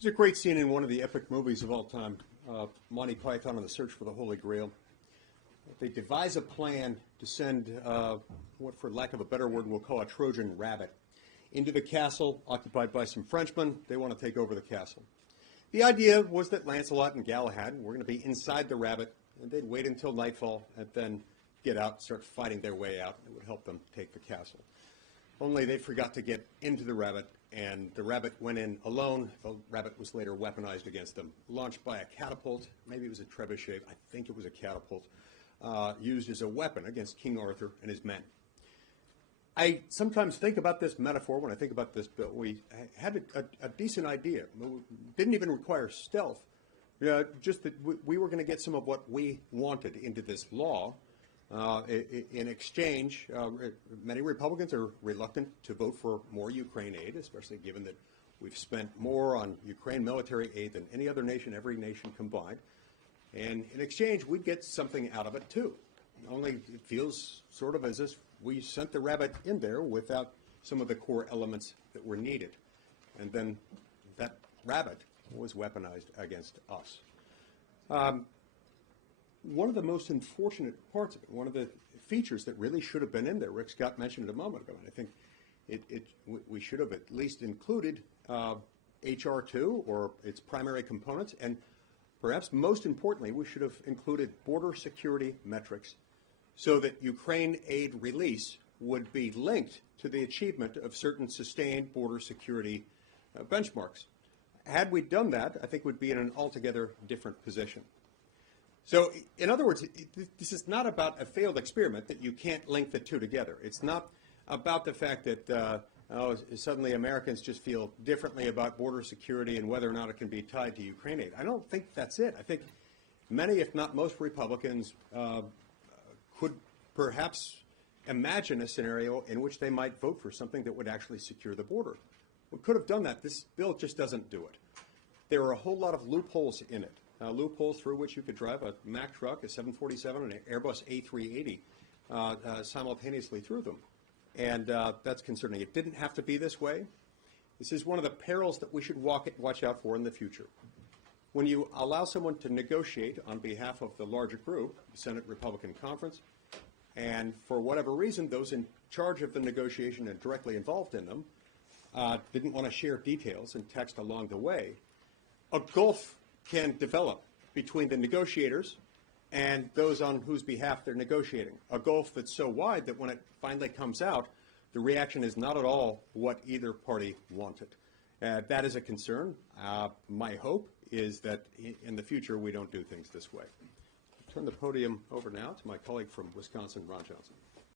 There's a great scene in one of the epic movies of all time, Monty Python and the Search for the Holy Grail. They devise a plan to send what, for lack of a better word, we'll call a Trojan rabbit into the castle occupied by some Frenchmen. They want to take over the castle. The idea was that Lancelot and Galahad were going to be inside the rabbit, and they'd wait until nightfall and then get out and start fighting their way out. It would help them take the castle. Only they forgot to get into the rabbit, and the rabbit went in alone. The rabbit was later weaponized against them, launched by a catapult. Maybe it was a trebuchet. I think it was a catapult, used as a weapon against King Arthur and his men. I sometimes think about this metaphor when I think about this bill. We had a decent idea. It didn't even require stealth. Just that we were going to get some of what we wanted into this law. In exchange, many Republicans are reluctant to vote for more Ukraine aid, especially given that we've spent more on Ukraine military aid than any other nation, every nation combined. And in exchange, we'd get something out of it, too. Only it feels sort of as if we sent the rabbit in there without some of the core elements that were needed. And then that rabbit was weaponized against us. One of the most unfortunate parts of it, one of the features that really should have been in there, Rick Scott mentioned it a moment ago, and I think we should have at least included HR 2 or its primary components, and perhaps most importantly, we should have included border security metrics so that Ukraine aid release would be linked to the achievement of certain sustained border security benchmarks. Had we done that, I think we'd be in an altogether different position. So, in other words, this is not about a failed experiment that you can't link the two together. It's not about the fact that suddenly Americans just feel differently about border security and whether or not it can be tied to Ukraine aid. I don't think that's it. I think many, if not most, Republicans could perhaps imagine a scenario in which they might vote for something that would actually secure the border. We could have done that. This bill just doesn't do it. There are a whole lot of loopholes in it. Loopholes through which you could drive a Mack truck, a 747, and an Airbus A380 simultaneously through them. And that's concerning. It didn't have to be this way. This is one of the perils that we should watch out for in the future. When you allow someone to negotiate on behalf of the larger group, the Senate Republican Conference, and for whatever reason, those in charge of the negotiation and directly involved in them didn't want to share details and text along the way, a gulf can develop between the negotiators and those on whose behalf they're negotiating. A gulf that's so wide that when it finally comes out, the reaction is not at all what either party wanted. That is a concern. My hope is that in the future we don't do things this way. I'll turn the podium over now to my colleague from Wisconsin, Ron Johnson.